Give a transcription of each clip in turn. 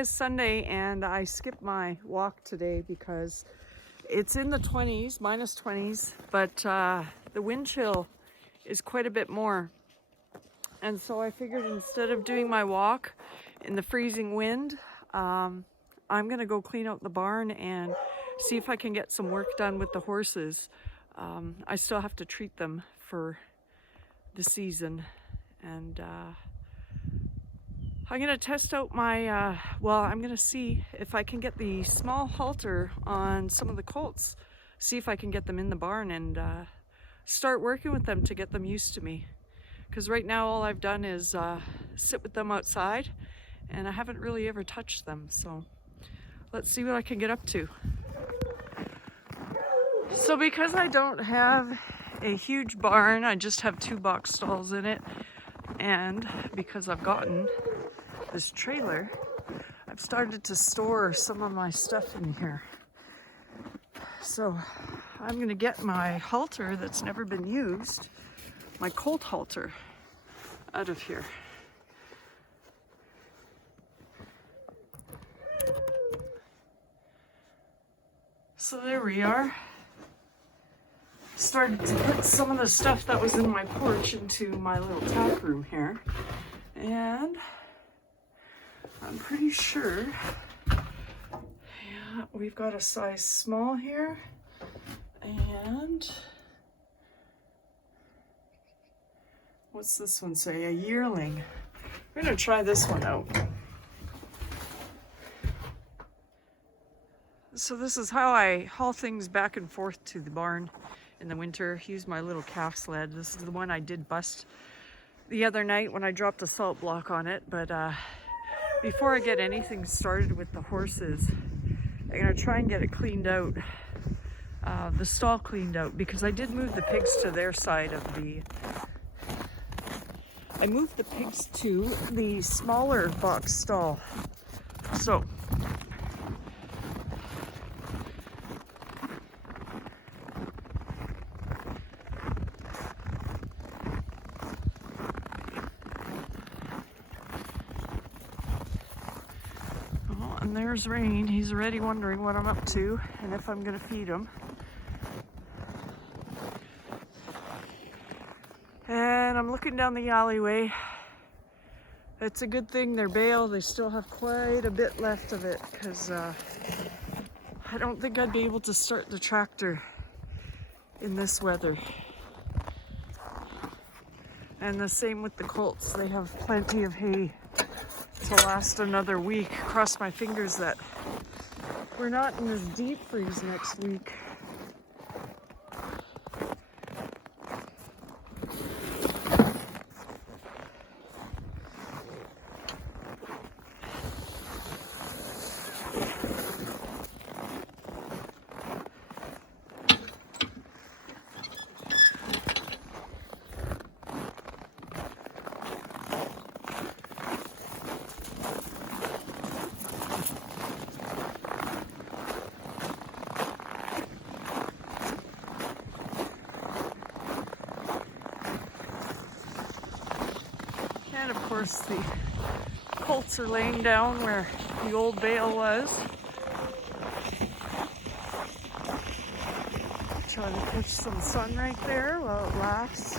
is Sunday and I skipped my walk today because it's in the 20s, minus 20s, but the wind chill is quite a bit more. And so I figured instead of doing my walk in the freezing wind, I'm gonna go clean out the barn and see if I can get some work done with the horses. I still have to treat them for the season, and I'm gonna test out my, I'm gonna see if I can get the small halter on some of the colts, see if I can get them in the barn and start working with them to get them used to me. Because right now all I've done is sit with them outside and I haven't really ever touched them. So let's see what I can get up to. So because I don't have a huge barn, I just have 2 box stalls in it, and because I've gotten this trailer, I've started to store some of my stuff in here. So I'm gonna get my halter that's never been used, my colt halter, out of here. So there we are. Started to put some of the stuff that was in my porch into my little tack room here. And I'm pretty sure, yeah, we've got a size small here. And what's this one say? A yearling. We're gonna try this one out. So this is how I haul things back and forth to the barn in the winter. Use my little calf sled. This is the one I did bust the other night when I dropped a salt block on it. But before I get anything started with the horses, I'm gonna try and get it cleaned out, the stall cleaned out, because I did move the pigs to their side of the, I moved the pigs to the smaller box stall. So and there's Rain. He's already wondering what I'm up to and if I'm gonna feed him. And I'm looking down the alleyway. It's a good thing they're bale. They still have quite a bit left of it, because I don't think I'd be able to start the tractor in this weather. And the same with the colts. They have plenty of hay to last another week. Cross my fingers that we're not in this deep freeze next week. And of course the colts are laying down where the old bale was. Trying to catch some sun right there while it lasts.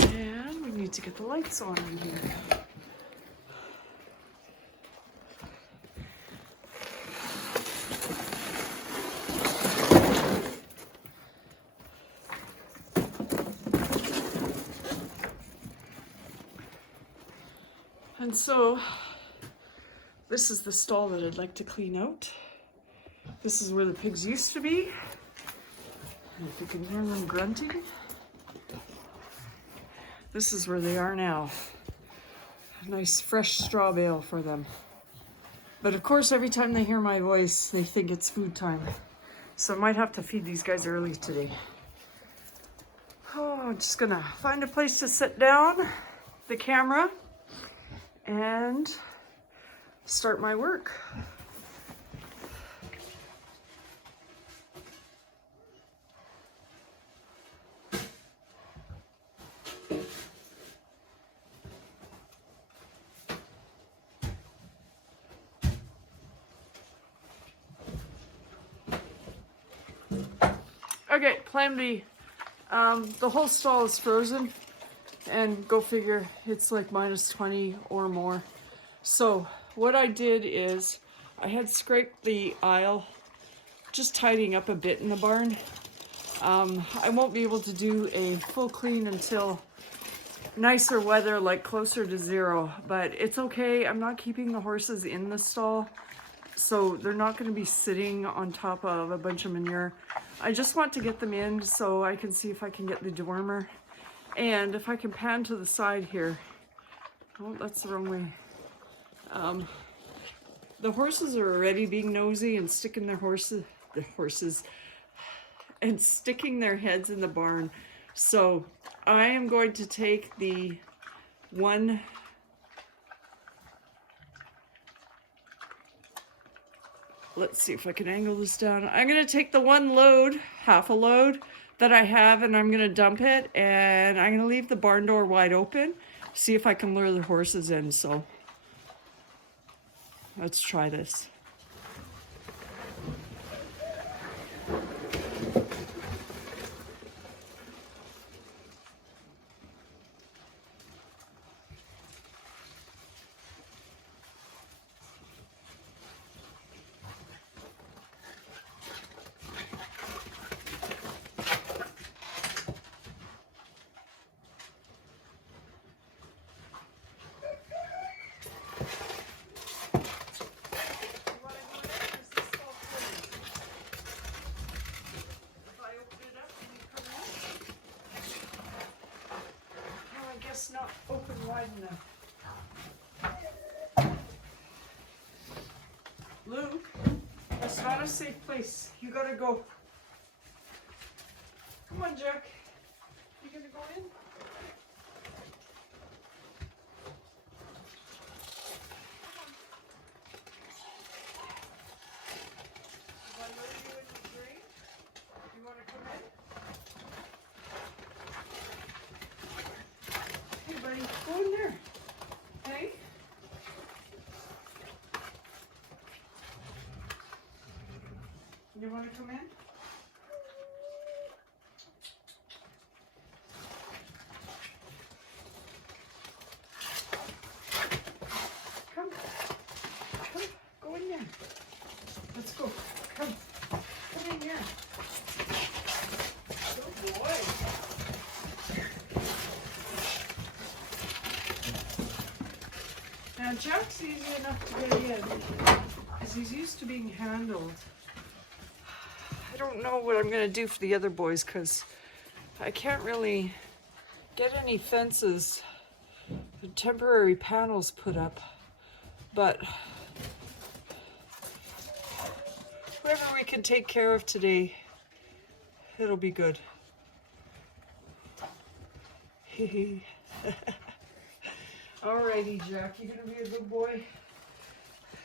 And we need to get the lights on in here. And so, this is the stall that I'd like to clean out. This is where the pigs used to be. And if you can hear them grunting, this is where they are now. A nice fresh straw bale for them. But of course, every time they hear my voice, they think it's food time. So I might have to feed these guys early today. Oh, I'm just gonna find a place to sit down, the camera, and start my work. Okay, plan B. The whole stall is frozen, and go figure, it's like -20 or more. So what I did is I had scraped the aisle, just tidying up a bit in the barn. I won't be able to do a full clean until nicer weather, like closer to 0, but it's okay. I'm not keeping the horses in the stall, so they're not going to be sitting on top of a bunch of manure. I just want to get them in so I can see if I can get the dewormer. And if I can pan to the side here, oh, that's the wrong way. The horses are already being nosy and sticking their and sticking their heads in the barn. So I am going to take the one, let's see if I can angle this down. I'm going to take the one load, half a load that I have, and I'm going to dump it, and I'm going to leave the barn door wide open, see if I can lure the horses in. So let's try this. Not open wide enough. Luke, that's not a safe place. You gotta go. Come on, Jack. You gonna go in? If I lure you in the green, you wanna come in? Hey, buddy, go in there. Hey? You want to come in? Come. Come. Go in there. Let's go. Come. Come in here. Good boy. Now Jack's easy enough to get in because he's used to being handled. I don't know what I'm going to do for the other boys because I can't really get any fences, temporary panels put up, but whoever we can take care of today, it'll be good. Alrighty, Jack, you gonna be a good boy?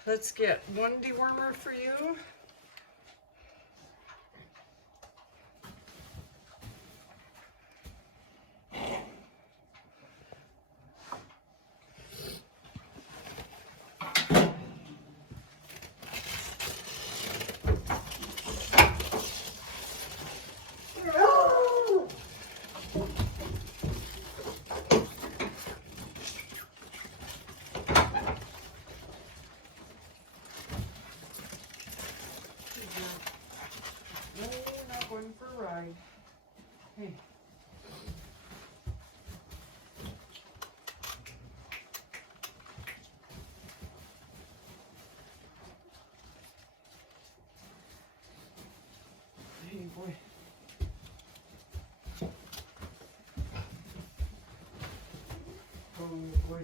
Let's get one dewormer for you. No, not going for a ride. Hey. Hey, boy. Oh, boy.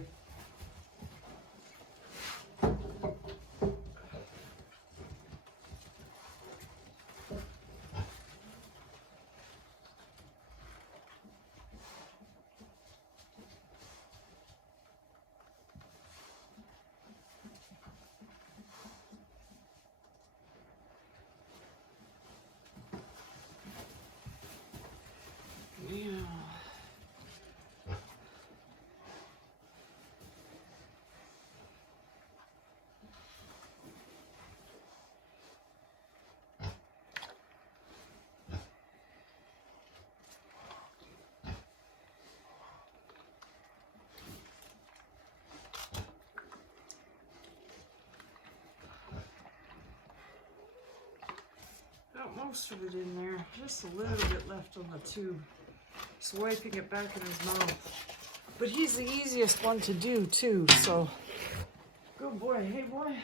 got most of it in there. Just a little bit left on the tube. Just wiping it back in his mouth. But he's the easiest one to do too, so. Good boy. Hey, boy.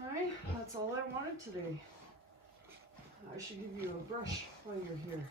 Alright, that's all I wanted today. I should give you a brush while you're here.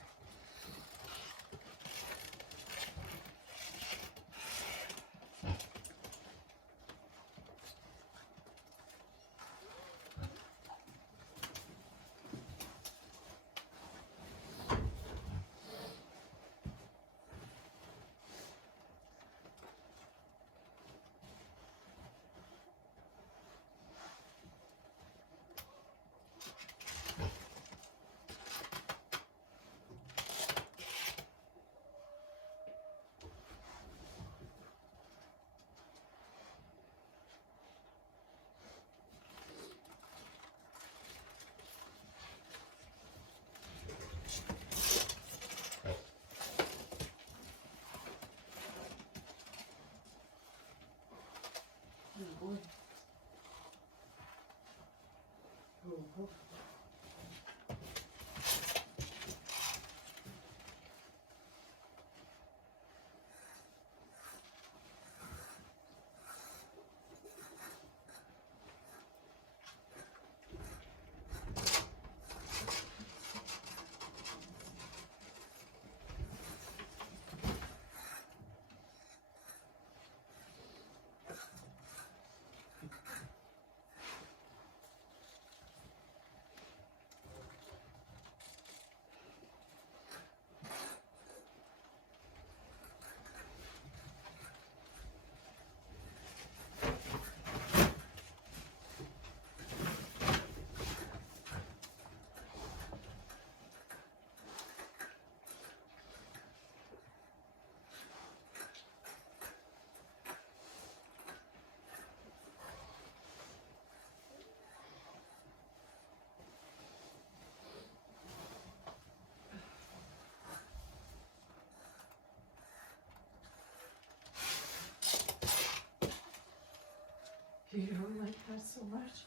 You don't like that so much?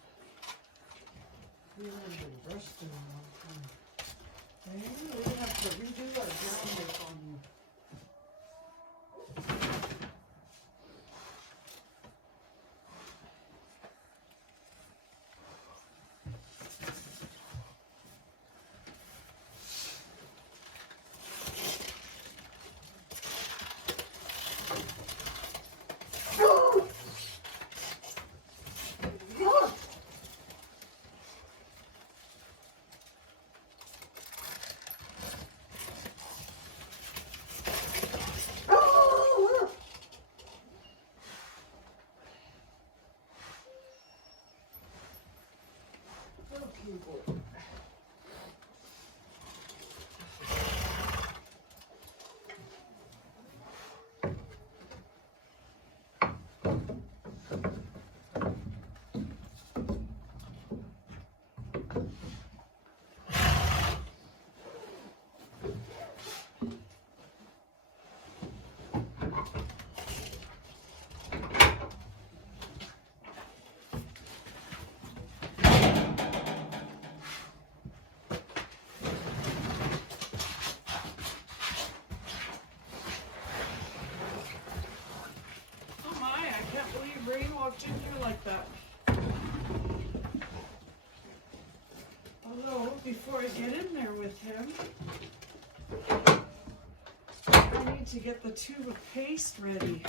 We haven't been brushed in a long time. Maybe we have to redo our groundwork on you. Brain walked in here like that. Although, before I get in there with him, I need to get the tube of paste ready.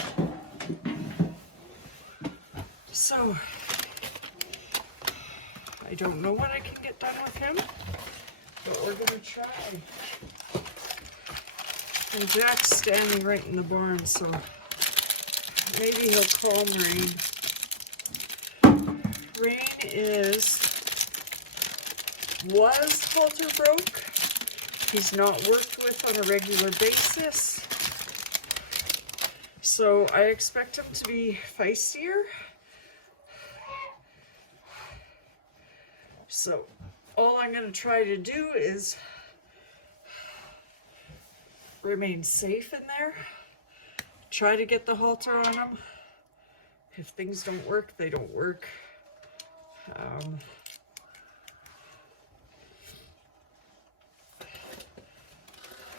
So, I don't know when I can get done with him, but we're gonna try. And Jack's standing right in the barn, so maybe he'll calm Rain. Rain was halter broke. He's not worked with on a regular basis. So I expect him to be feistier. So all I'm going to try to do is remain safe in there. Try to get the halter on him. If things don't work, they don't work.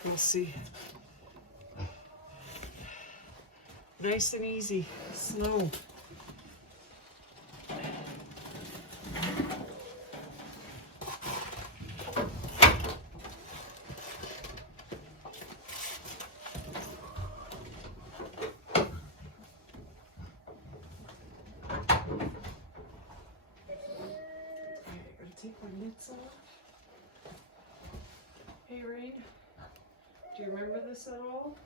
We'll see. Nice and easy, slow. Take my mitts off. Hey Rain, do you remember this at all?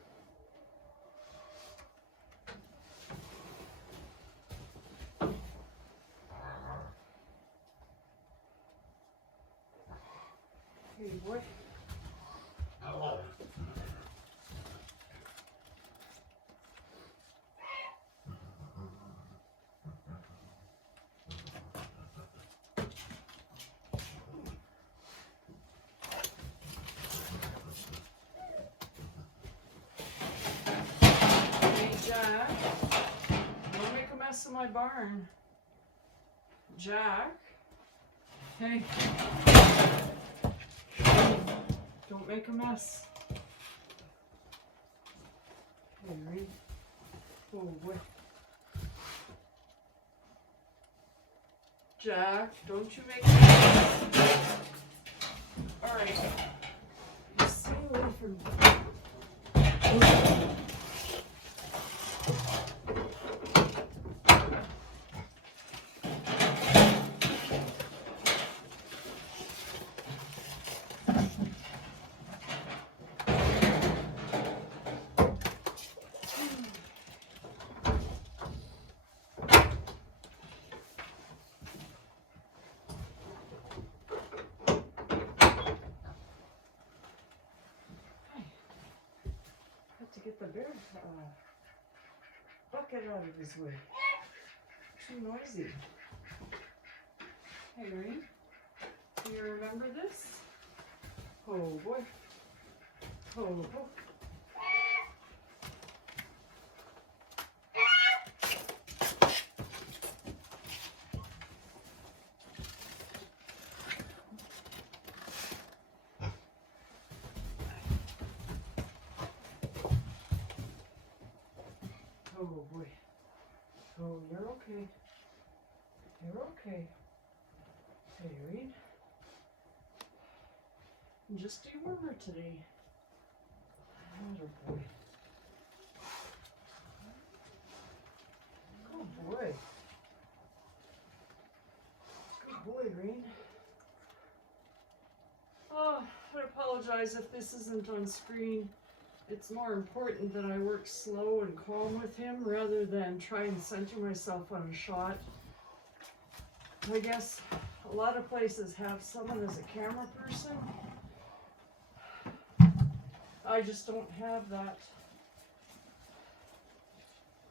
Hey boy. Hello. Jack, don't make a mess of my barn. Jack, hey, don't make a mess. Hey, Reed. Oh boy. Jack, don't you make a mess. All right, stay away from me. To get the bear bucket out of his way. Too noisy. Hey, Green, do you remember this? Oh boy. Oh boy. Oh boy. Oh, you're okay. You're okay. Hey, Reed. Just dewormer today. Oh boy. Good boy. Good boy, Reed. Oh, I apologize if this isn't on screen. It's more important that I work slow and calm with him rather than try and center myself on a shot. I guess a lot of places have someone as a camera person. I just don't have that.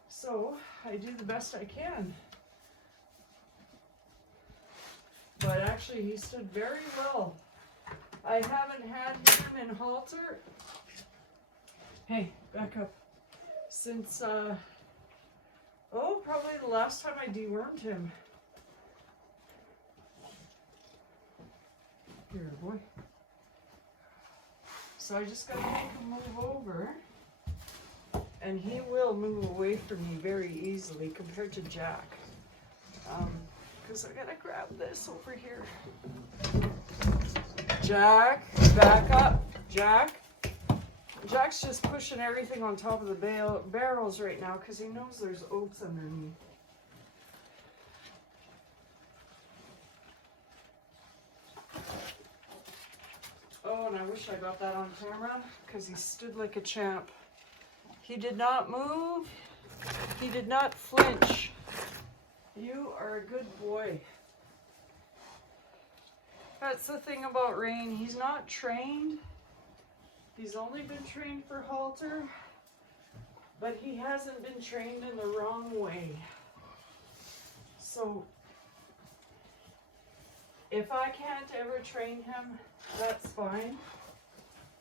So I do the best I can. But actually he stood very well. I haven't had him in halter. Hey, back up. Since, probably the last time I dewormed him. Here, boy. So I just gotta make him move over. And he will move away from me very easily compared to Jack. Because I gotta grab this over here. Jack, back up. Jack. Jack's just pushing everything on top of the barrels right now because he knows there's oats underneath. Oh, and I wish I got that on camera because he stood like a champ. He did not move. He did not flinch. You are a good boy. That's the thing about Rain. He's not trained. He's only been trained for halter, but he hasn't been trained in the wrong way. So if I can't ever train him, that's fine.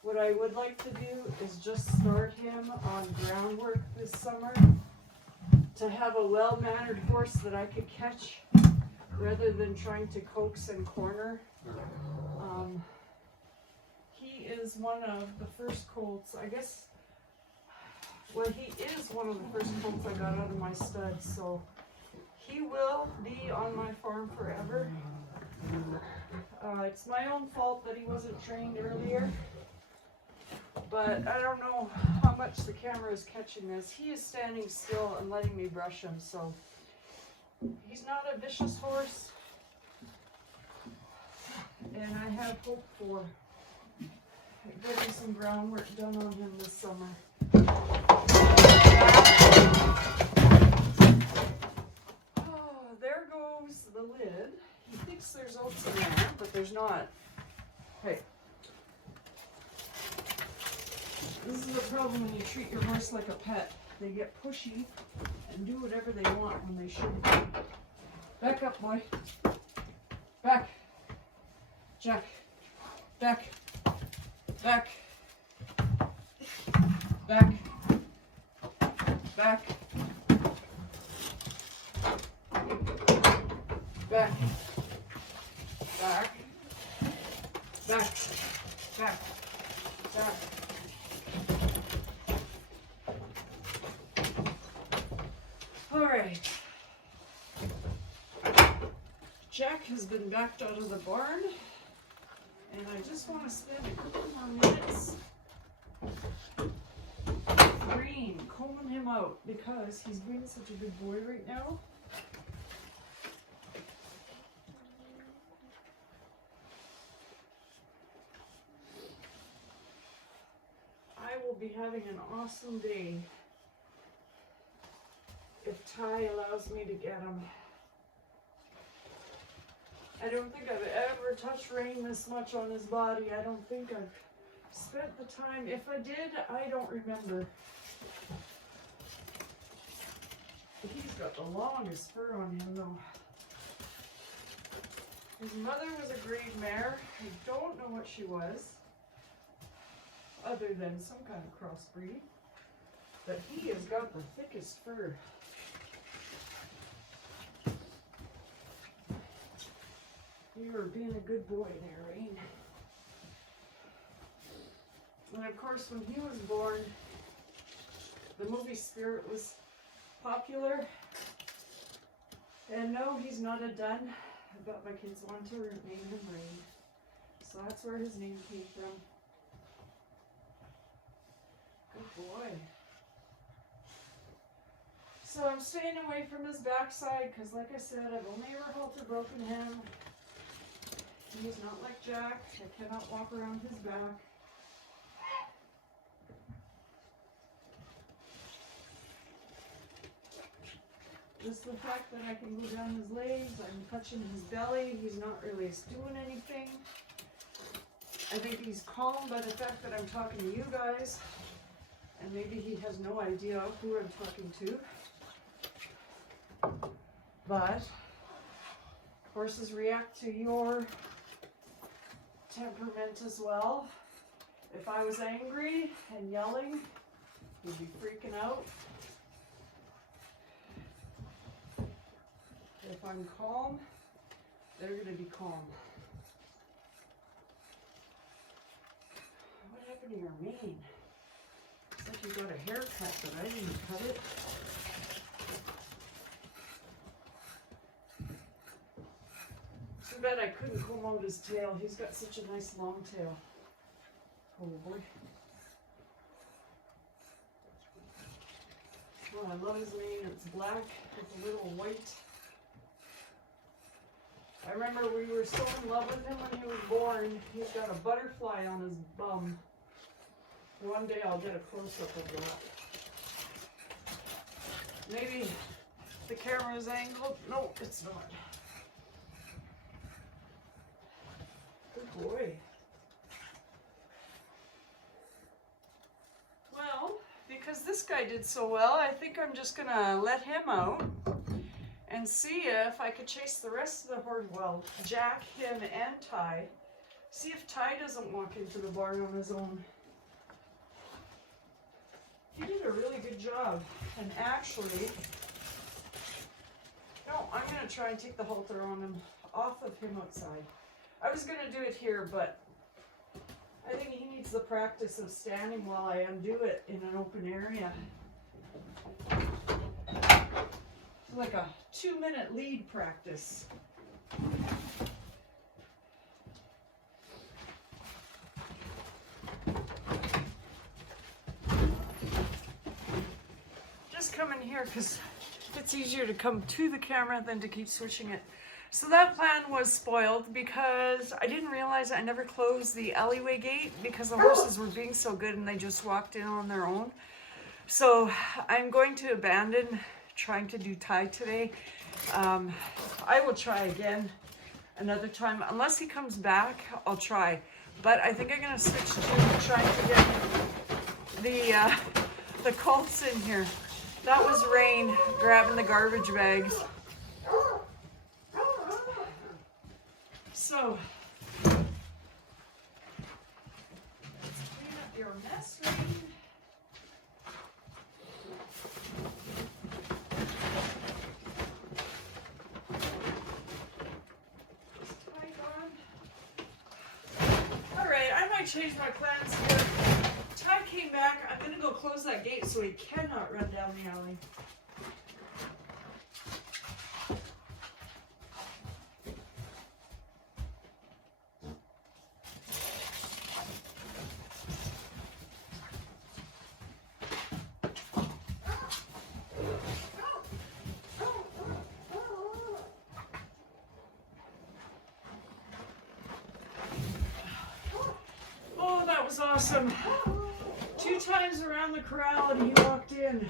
What I would like to do is just start him on groundwork this summer to have a well-mannered horse that I could catch rather than trying to coax and corner. he is one of the first colts, I guess. Well, he is one of the first colts I got out of my stud, so he will be on my farm forever. It's my own fault that he wasn't trained earlier, but I don't know how much the camera is catching this. He is standing still and letting me brush him, so he's not a vicious horse, and I have hope for getting some groundwork done on him this summer. Oh, there goes the lid. He thinks there's oats in there, but there's not. Hey. This is the problem when you treat your horse like a pet. They get pushy and do whatever they want when they shouldn't. Back up, boy. Back. Jack. Back. Back. Back. Back. Back. Back. Back. Back. Back. All right. Jack has been backed out of the barn, and I just want to spend a couple more minutes combing him out because he's being such a good boy right now. I will be having an awesome day if Ty allows me to get him. I don't think I've ever touched rein this much on his body. I don't think I've spent the time. If I did, I don't remember. But he's got the longest fur on him though. His mother was a grade mare. I don't know what she was, other than some kind of crossbreed. But he has got the thickest fur. You were being a good boy there, Rain. And of course, when he was born, the movie Spirit was popular. And no, he's not a dun, but my kids want to name him Rain. So that's where his name came from. Good boy. So I'm staying away from his backside because, like I said, I've only ever halter broken him. He's not like Jack. I cannot walk around his back. Just the fact that I can go down his legs, I'm touching his belly, he's not really doing anything. I think he's calm by the fact that I'm talking to you guys, and maybe he has no idea who I'm talking to. But horses react to your temperament as well. If I was angry and yelling, he'd be freaking out. If I'm calm, they're going to be calm. What happened to your mane? It's like you got a haircut, but I didn't cut it. Too bad I couldn't comb out his tail. He's got such a nice long tail. Oh boy. Oh, I love his mane. It's black with a little white. I remember we were so in love with him when he was born. He's got a butterfly on his bum. One day I'll get a close-up of that. Maybe the camera is angled. No, it's not. Good boy. Well, because this guy did so well, I think I'm just gonna let him out and see if I could chase the rest of the herd. Well, Jack, him, and Ty. See if Ty doesn't walk into the barn on his own. He did a really good job. And actually, no, I'm gonna try and take the halter on him, off of him outside. I was gonna do it here, but I think he needs the practice of standing while I undo it in an open area. It's like a 2-minute lead practice. Just come in here because it's easier to come to the camera than to keep switching it. So that plan was spoiled because I didn't realize I never closed the alleyway gate because the horses were being so good and they just walked in on their own. So I'm going to abandon trying to do tie today. I will try again another time. Unless he comes back, I'll try. But I think I'm going to switch to trying to get the colts in here. That was Rain grabbing the garbage bags. So, let's clean up your mess, Rain. Alright, I might change my plans here. Ty came back. I'm going to go close that gate so he cannot run down the alley. Oh, that was awesome. 2 times around the corral and he walked in.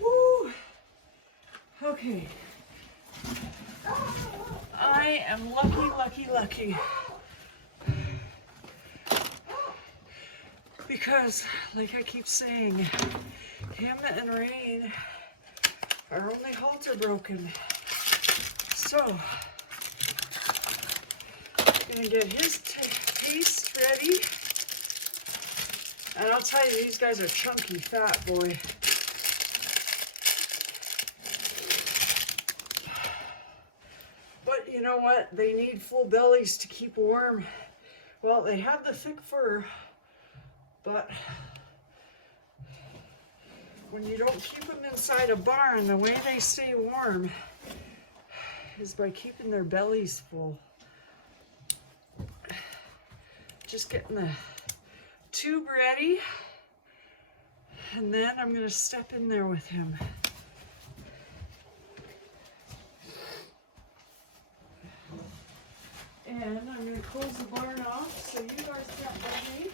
Woo! Okay. I am lucky. Because, like I keep saying, him and Rain are only halter broken. So, I'm gonna get his taste ready. And I'll tell you, these guys are chunky, fat boy. But you know what? They need full bellies to keep warm. Well, they have the thick fur, but when you don't keep them inside a barn, the way they stay warm is by keeping their bellies full. Just getting the tube ready, and then I'm going to step in there with him. And I'm going to close the barn off so you guys can't bug me.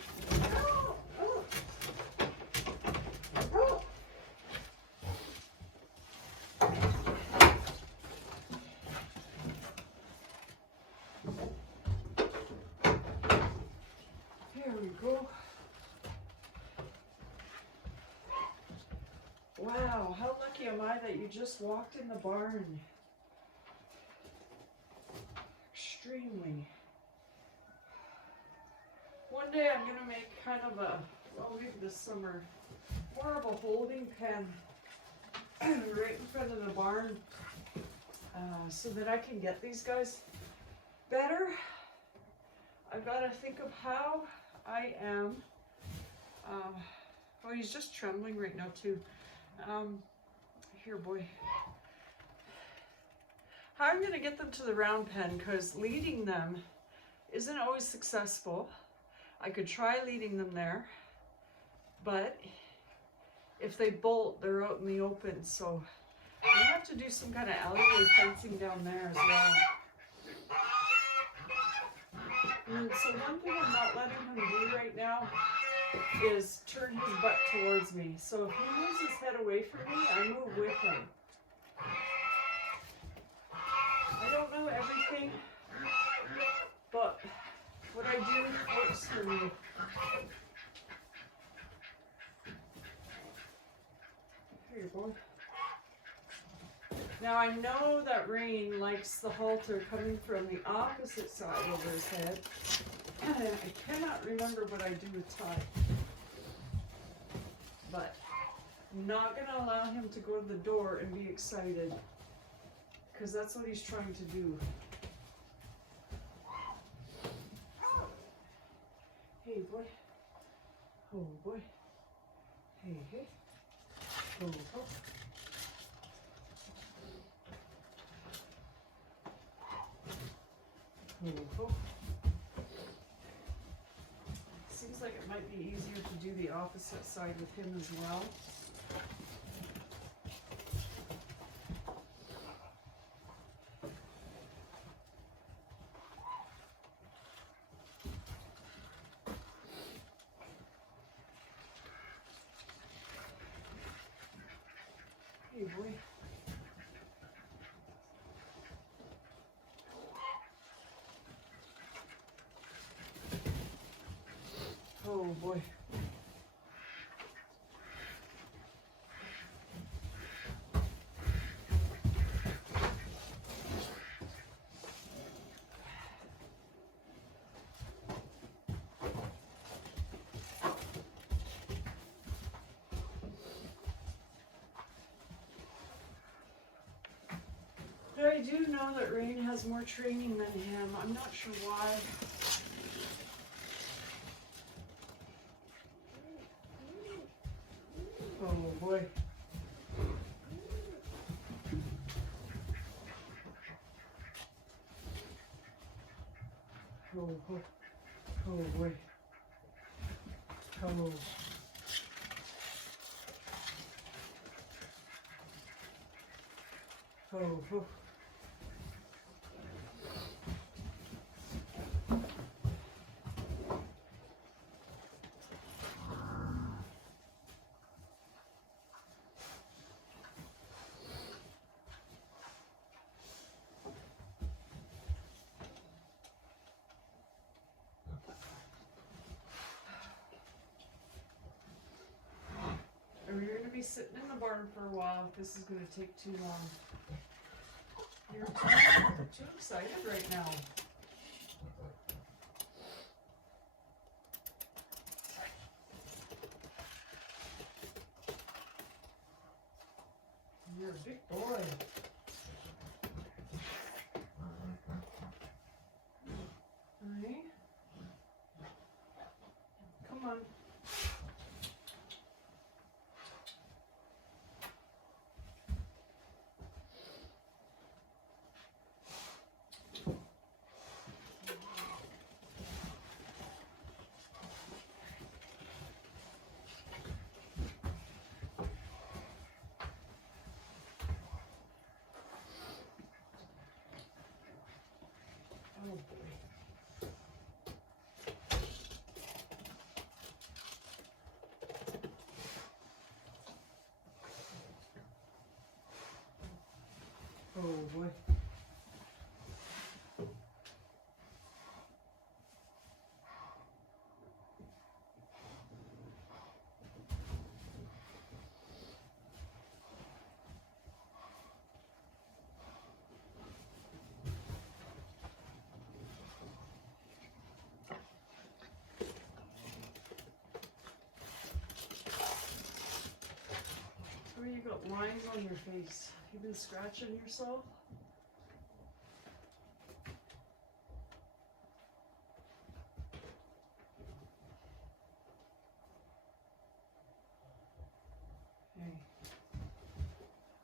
There we go. Wow, how lucky am I that you just walked in the barn? Extremely. One day I'm going to make kind of a, well, maybe this summer, more of a holding pen right in front of the barn so that I can get these guys better. I've got to think of how I am. Oh, he's just trembling right now too. Here, boy. How I'm going to get them to the round pen, because leading them isn't always successful. I could try leading them there, but if they bolt, they're out in the open, so I have to do some kind of alleyway fencing down there as well. And so one thing I'm not letting him do right now is turn his butt towards me. So if he moves his head away from me, I move with him. I don't know everything, but what I do works for me. Here you go. Now I know that Rain likes the halter coming from the opposite side over his head. I cannot remember what I do with Ty. But I'm not going to allow him to go to the door and be excited, because that's what he's trying to do. Hey, boy. Oh boy. Hey, hey. Oh, oh. Oh, oh. Seems like it might be easier to do the opposite side with him as well. Hey boy. Oh boy. But I do know that Rain has more training than him. I'm not sure why. Oh boy. Oh, oh, oh boy. Oh. Oh, oh. We're going to be sitting in the barn for a while if this is going to take too long. You're too excited right now. You're a big boy. Alright. Come on. Oh boy. Oh boy. Oh, you got lines on your face. You been scratching yourself? Hey.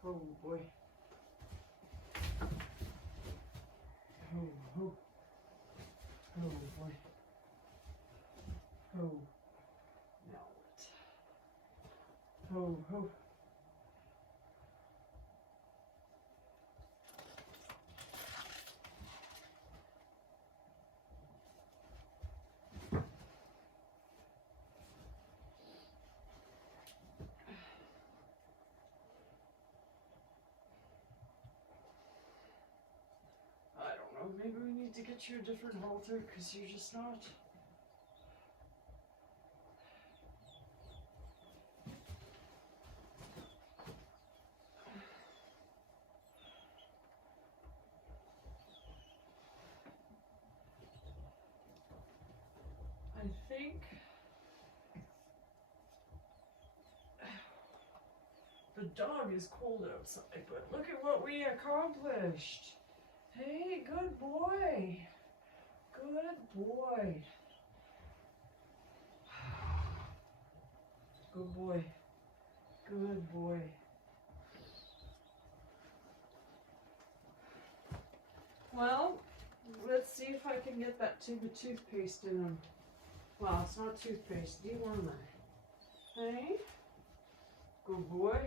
Oh boy. Oh, oh. Oh boy. Oh. Now what? Oh, oh. I don't know, maybe we need to get you a different halter because you're just not. I think the dog is cold outside, but look at what we accomplished. Hey, good boy. Good boy. Good boy. Well, let's see if I can get that tube of toothpaste in him. Well, it's not toothpaste, dewormer. Hey? Good boy.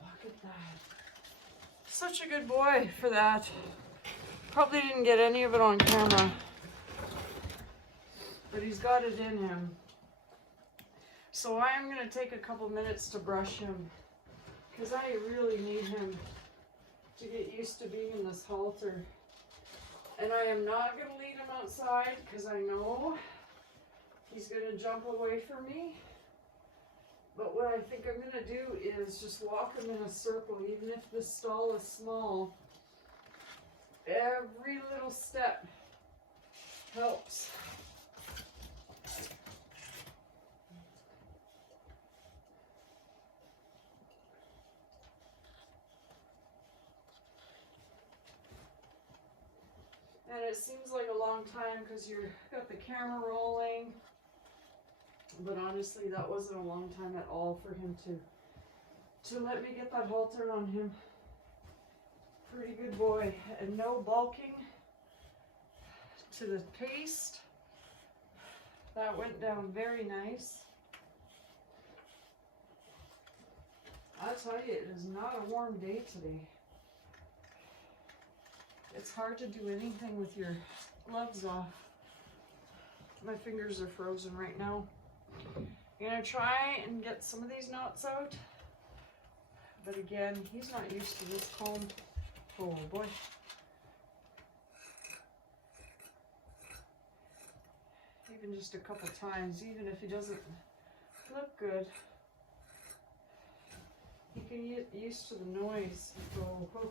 Look at that. Such a good boy for that. Probably didn't get any of it on camera, but he's got it in him. So I am going to take a couple minutes to brush him because I really need him to get used to being in this halter. And I am not going to lead him outside because I know he's going to jump away from me. But what I think I'm going to do is just walk him in a circle, even if this stall is small. Every little step helps. And it seems like a long time because you've got the camera rolling. But honestly, that wasn't a long time at all for him to let me get that halter on him. Pretty good boy. And no bulking to the paste. That went down very nice. I'll tell you, it is not a warm day today. It's hard to do anything with your gloves off. My fingers are frozen right now. I'm gonna try and get some of these knots out. But again, he's not used to this comb. Oh boy. Even just a couple times, even if he doesn't look good, he can get used to the noise. Oh, oh.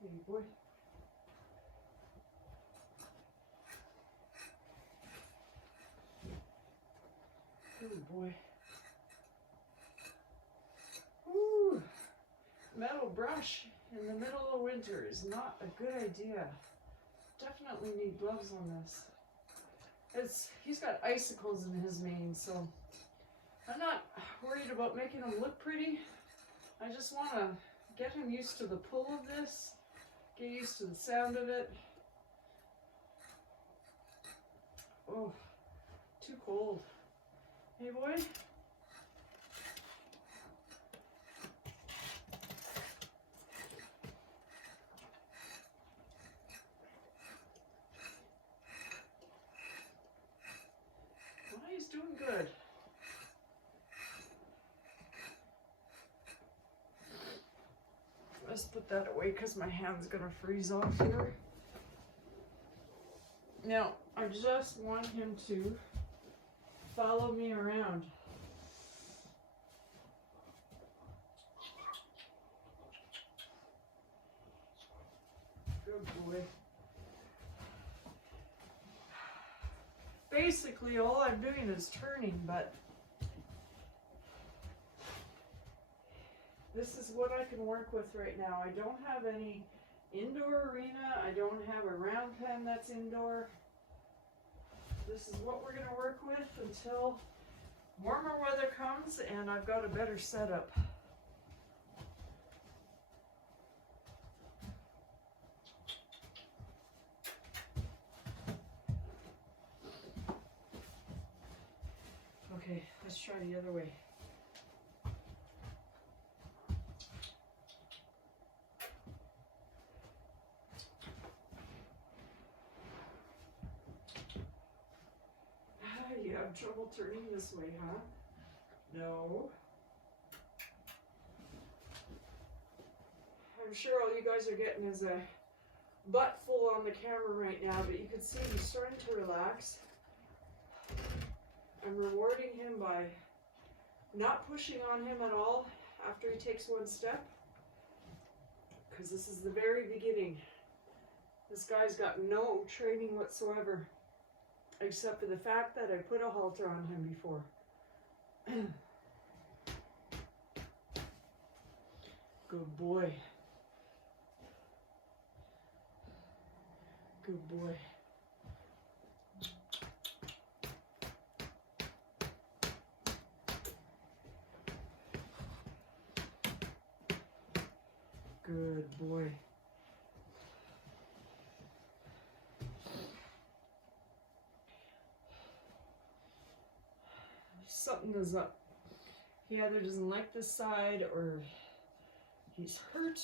Hey boy. Good boy. Ooh, metal brush in the middle of winter is not a good idea. Definitely need gloves on this. He's got icicles in his mane, so I'm not worried about making him look pretty. I just want to get him used to the pull of this, get used to the sound of it. Oh, too cold. Hey boy. Well, he's doing good. Let's put that away because my hand's gonna freeze off here. Now, I just want him to follow me around. Good boy. Basically, all I'm doing is turning, but this is what I can work with right now. I don't have any indoor arena. I don't have a round pen that's indoor. This is what we're going to work with until warmer weather comes and I've got a better setup. Okay, let's try the other way. You have trouble turning this way, huh? No. I'm sure all you guys are getting is a butt full on the camera right now, but you can see he's starting to relax. I'm rewarding him by not pushing on him at all after he takes one step, because this is the very beginning. This guy's got no training whatsoever. except for the fact that I put a halter on him before. Good boy. Good boy. Good boy. Something is up. He either doesn't like this side or he's hurt.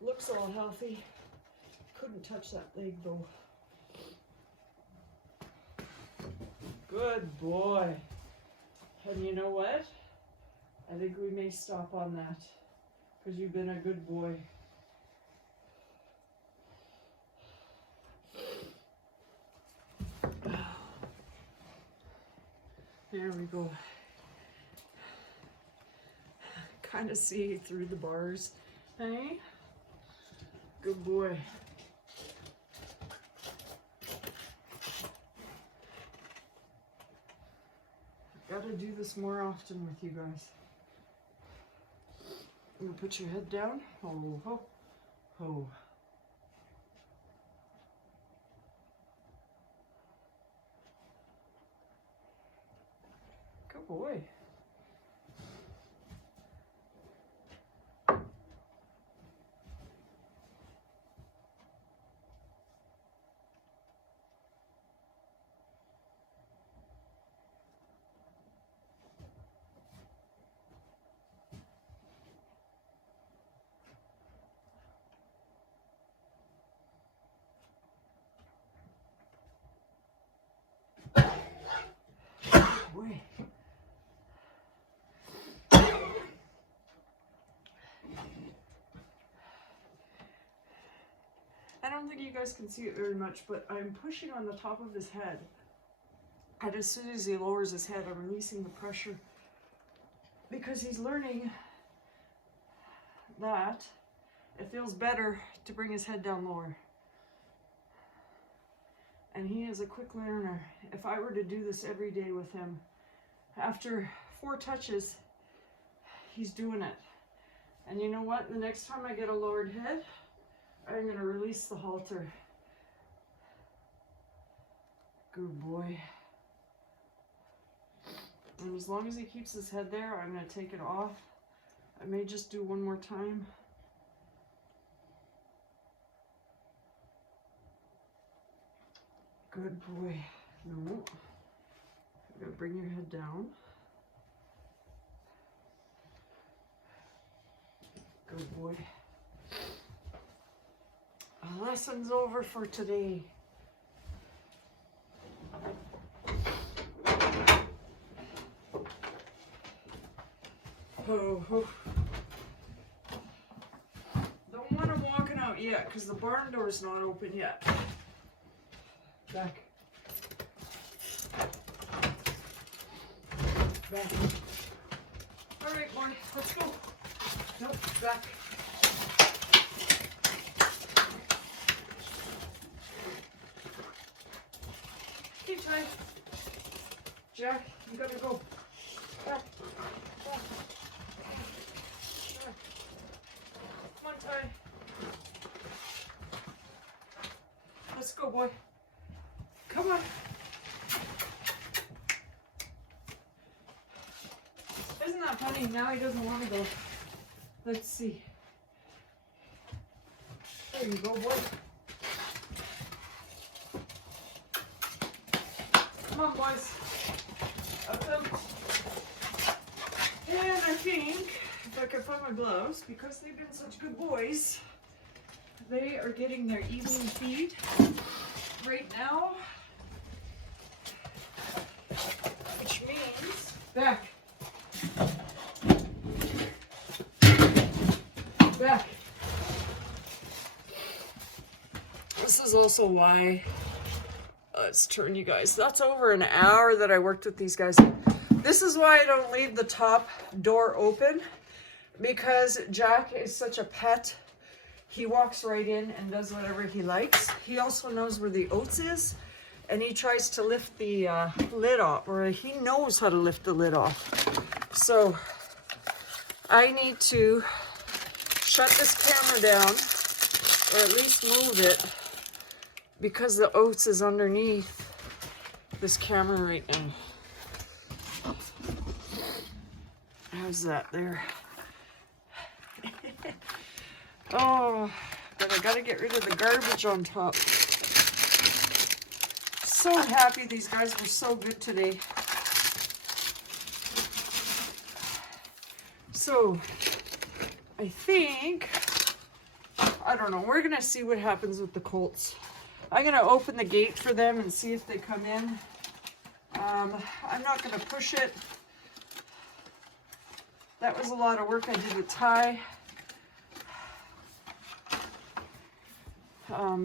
Looks all healthy. Couldn't touch that leg though. Good boy. And you know what? I think we may stop on that because you've been a good boy. There we go. Kind of see through the bars. Hey? Good boy. Gotta do this more often with you guys. I'm gonna put your head down. Ho, ho, ho. Good boy. Boy. I don't think you guys can see it very much, but I'm pushing on the top of his head. And as soon as he lowers his head, I'm releasing the pressure because he's learning that it feels better to bring his head down lower. And he is a quick learner. If I were to do this every day with him, after 4 touches, he's doing it. And you know what? The next time I get a lowered head, I'm going to release the halter. Good boy. And as long as he keeps his head there, I'm going to take it off. I may just do one more time. Good boy. No. I'm going to bring your head down. Good boy. Lesson's over for today. Oh, oh. Don't want him walking out yet because the barn door's not open yet. Back. Back. All right, Marty, let's go. Nope, back. Keep tight. Jack, you gotta go. Back. Back. Back. Come on, Ty. Let's go, boy. Come on. Isn't that funny? Now he doesn't want to go. Let's see. There you go, boy. Come on, boys. Up them. And I think, if I can find my gloves, because they've been such good boys, they are getting their evening feed right now. Which means, back. Back. This is also why, let's turn you guys, that's over an hour that I worked with these guys. This is why I don't leave the top door open, because Jack is such a pet. he walks right in and does whatever he likes. He also knows where the oats is, and he tries to lift the lid off, or he knows how to lift the lid off. So I need to shut this camera down, or at least move it, because the oats is underneath this camera right now. How's that there? Oh, but I gotta get rid of the garbage on top. So happy these guys were so good today. So, I think, I don't know, we're gonna see what happens with the colts. I'm gonna open the gate for them and see if they come in. I'm not gonna push it. That was a lot of work I did with Ty. All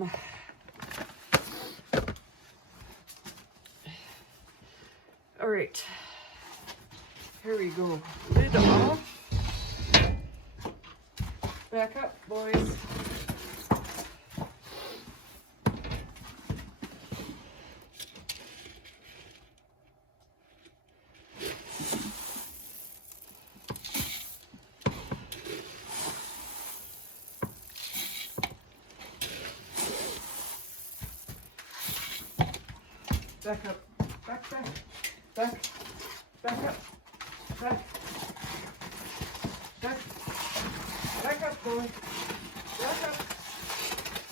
right, here we go. Lid off. Back up, boys. Back up, back, back, back, back up, back, back, back up, boy, back up,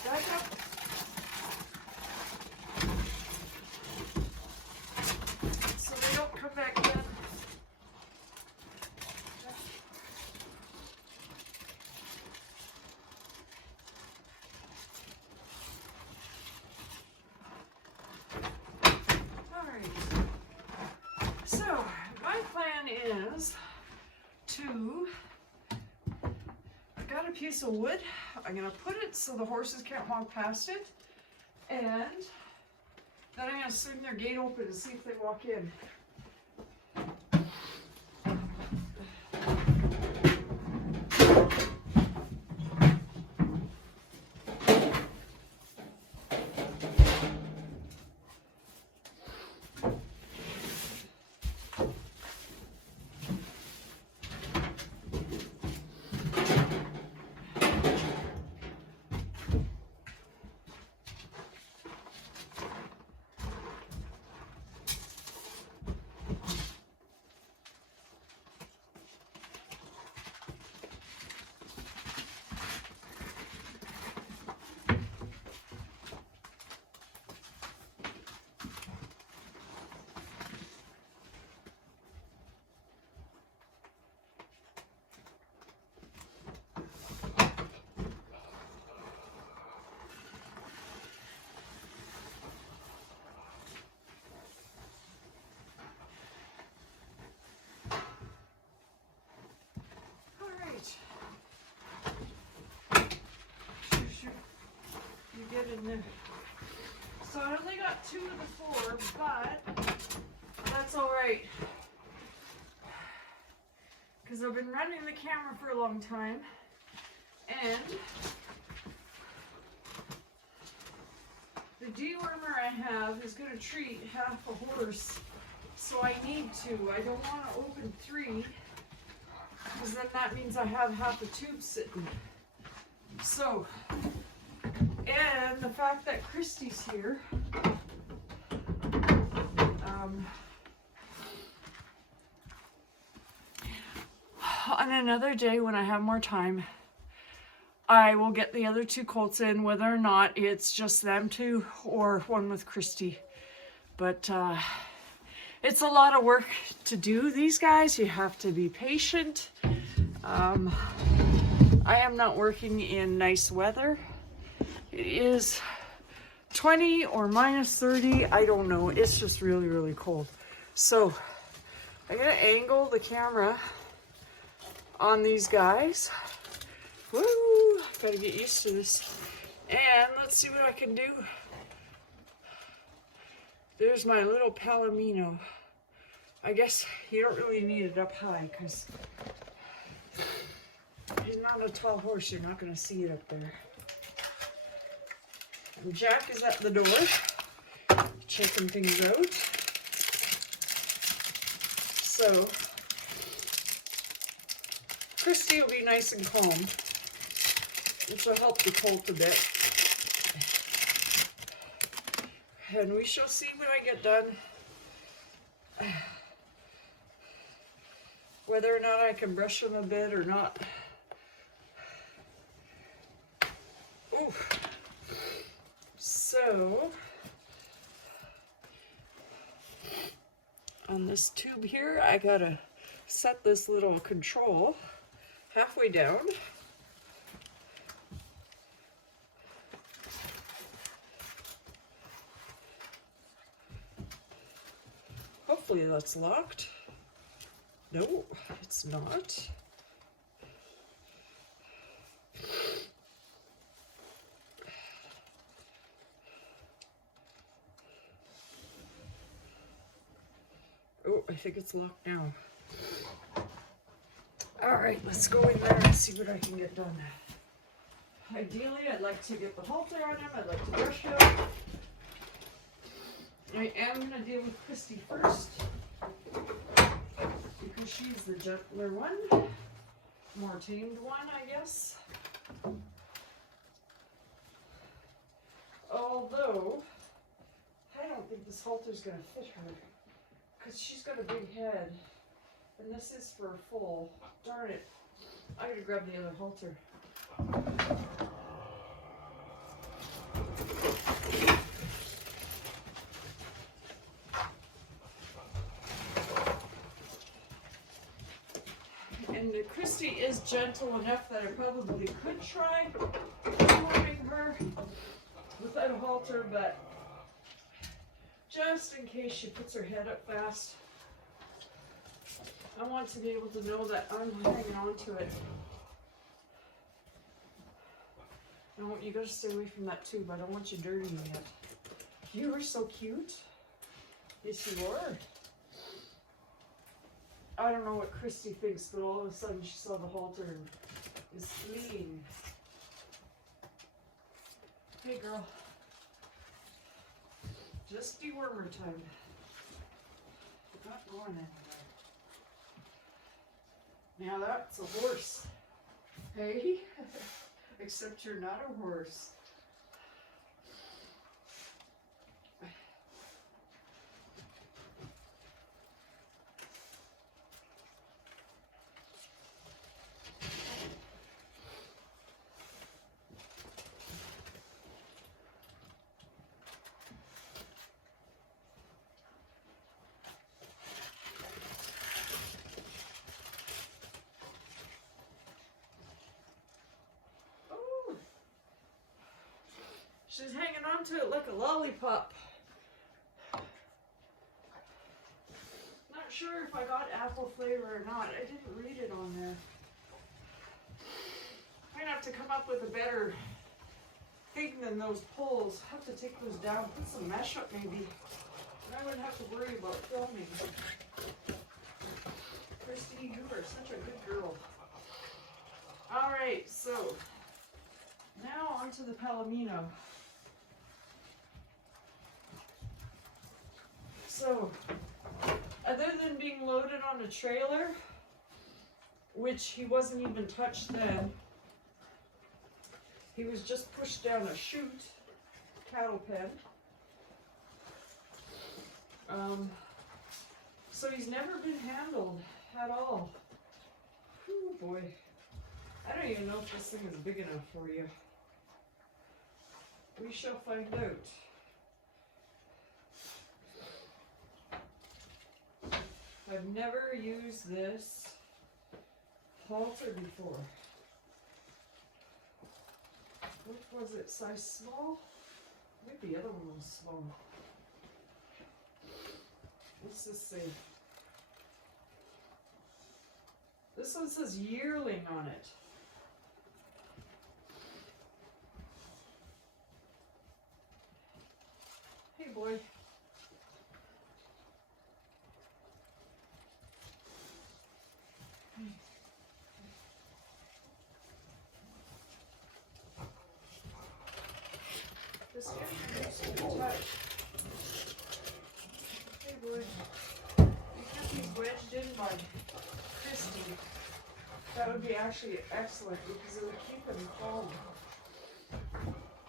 back up. So they don't come back in. So, my plan is to, I've got a piece of wood, I'm going to put it so the horses can't walk past it, and then I'm going to swing their gate open and see if they walk in. In there. So I only got 2 of the 4, but that's all right, because I've been running the camera for a long time, and the dewormer I have is going to treat half a horse, so I need to. I don't want to open 3, because then that means I have half a tube sitting. So, and the fact that Christy's here, on another day when I have more time, I will get the other 2 colts in, whether or not it's just them 2 or one with Christy. But it's a lot of work to do these guys. You have to be patient. I am not working in nice weather. It is 20 or minus 30. I don't know. It's just really, really cold. So I'm going to angle the camera on these guys. Woo! Gotta get used to this. And let's see what I can do. There's my little Palomino. I guess you don't really need it up high because he's not a tall horse, you're not going to see it up there. And Jack is at the door, checking things out. So, Christy will be nice and calm, which will help the colt a bit. And we shall see when I get done whether or not I can brush them a bit or not. Ooh. So, on this tube here, I gotta set this little control halfway down. Hopefully that's locked. No, it's not. Oh, I think it's locked now. All right, let's go in there and see what I can get done. Ideally, I'd like to get the halter on him. I'd like to brush him. I am going to deal with Christy first, because she's the gentler one, more tamed one, I guess. Although, I don't think this halter's going to fit her, because she's got a big head, and this is for a full. Darn it, I gotta grab the other halter. And Christy is gentle enough that I probably could try moving her without a halter, but just in case she puts her head up fast, I want to be able to know that I'm hanging on to it. No, you gotta stay away from that tube. I don't want you dirtying it. You are so cute. Yes, you are. I don't know what Christy thinks, but all of a sudden she saw the halter and is fleeing. Hey, girl. Just dewormer time. You're not going anywhere. Now that's a horse. Hey? Except you're not a horse. She's hanging on to it like a lollipop. Not sure if I got apple flavor or not. I didn't read it on there. I'm gonna have to come up with a better thing than those poles. Have to take those down, put some mesh up maybe. And I wouldn't have to worry about filming. Christy, you are such a good girl. Alright, so now onto the Palomino. So, other than being loaded on a trailer, which he wasn't even touched then, he was just pushed down a chute, cattle pen. So he's never been handled at all. Oh boy. I don't even know if this thing is big enough for you. We shall find out. I've never used this halter before. What was it, size small? Maybe the other one was small. What's this say? This one says yearling on it. Hey boy. actually excellent because it'll keep him calm.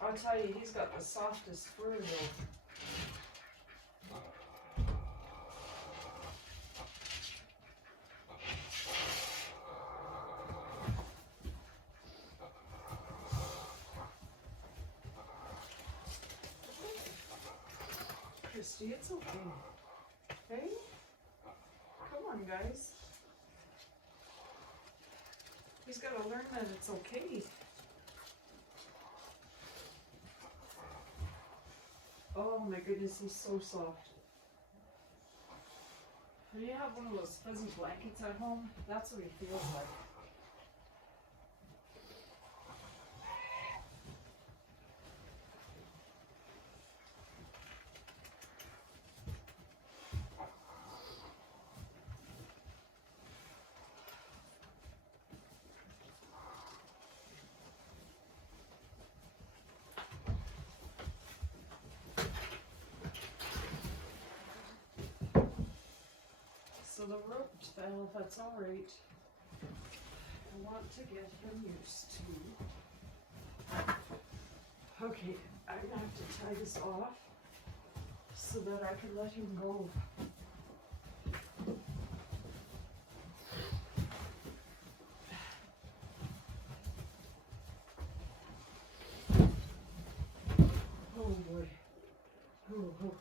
I'll tell you, he's got the softest fur though. Christy, it's okay. Hey? Come on, guys. He's got to learn that it's okay. Oh my goodness, he's so soft. When you have one of those fuzzy blankets at home, that's what he feels like. So the rope fell, if that's all right. I want to get him used to. Okay, I'm gonna have to tie this off so that I can let him go. Oh boy. Oh, oh,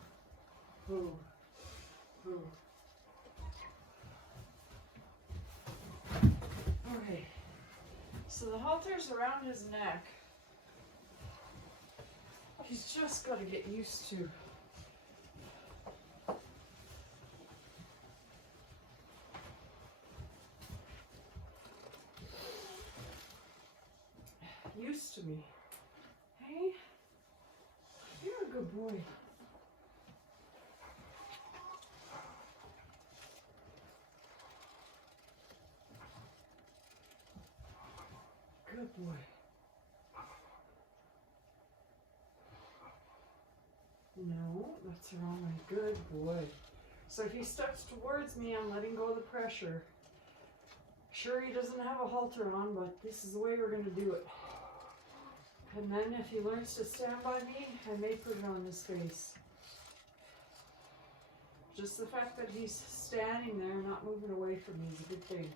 oh, oh. Okay, so the halter's around his neck. He's just got to get used to. Used to me. Hey, you're a good boy. Good boy. No, that's the wrong way. Good boy. So if he steps towards me, I'm letting go of the pressure. Sure, he doesn't have a halter on, but this is the way we're going to do it. And then if he learns to stand by me, I may put it on his face. Just the fact that he's standing there, not moving away from me, is a good thing.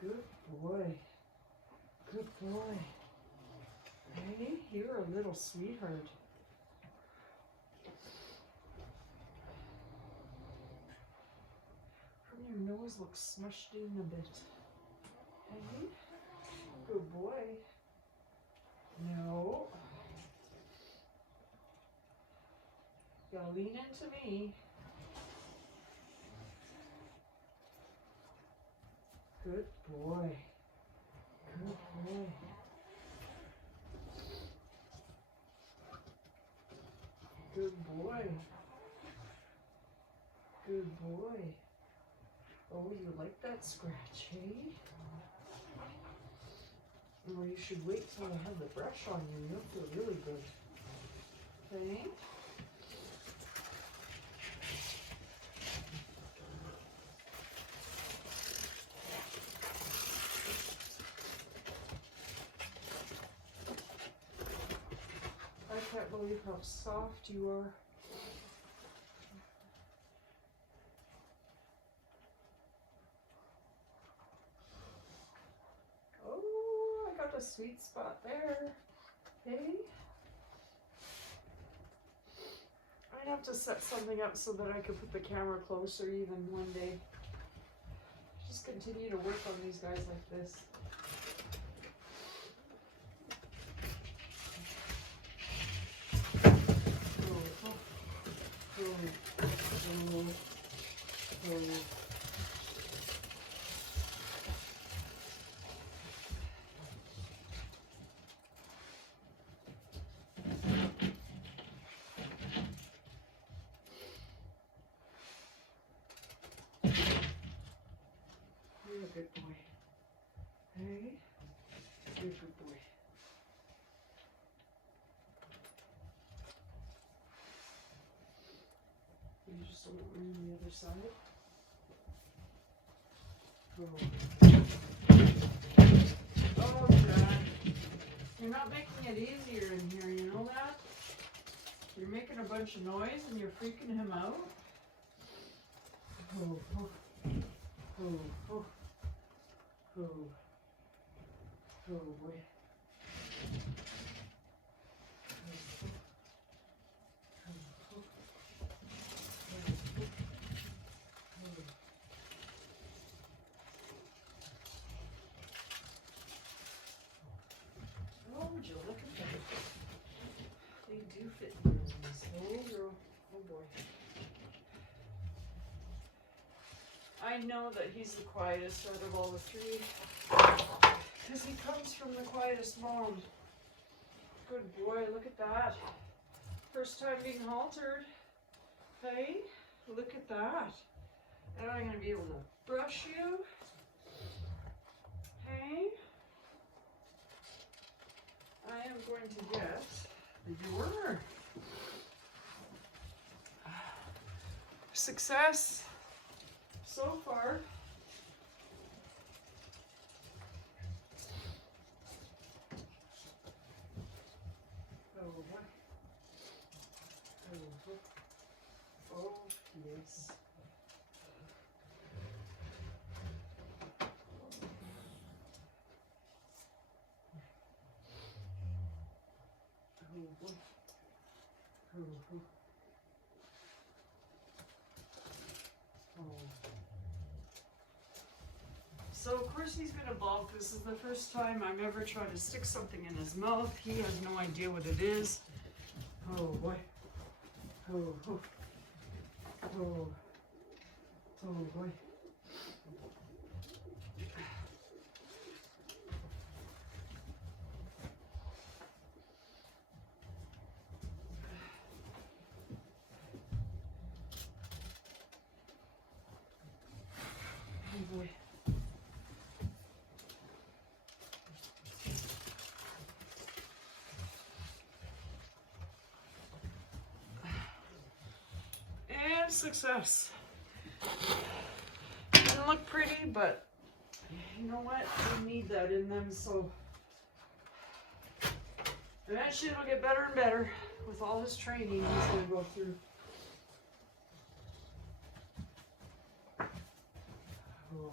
Good boy. Good boy. Hey, you're a little sweetheart. Your nose looks smushed in a bit. Hey, good boy. No. You gotta lean into me. Good boy. Good boy. Good boy. Good boy. Oh, you like that scratch, hey? Or you should wait till I have the brush on you. You'll feel really good. Okay? I can't believe how soft you are. A sweet spot there. Hey, I'd have to set something up so that I could put the camera closer even one day. Just continue to work on these guys like this. You're a good boy. just don't want on the other side. Oh, God. You're not making it easier in here, you know that? You're making a bunch of noise and you're freaking him out. Oh, oh, oh, oh, oh, oh boy. Oh, would you look at them? They do fit in this. Oh, girl. Oh, boy. I know that he's the quietest out of all the three. Because he comes from the quietest mom. Good boy, look at that. First time being haltered. Hey, look at that. And I'm going to be able to brush you. Hey. I am going to get the door. Success so far. Oh, yes. So of course he's gonna balk. This is the first time I've ever tried to stick something in his mouth. He has no idea what it is. Oh boy. Oh, oh. Oh. Oh boy. Oh boy. And success. Didn't look pretty, but you know what? We need that in them, so eventually it'll get better and better with all this training he's gonna go through. Oh.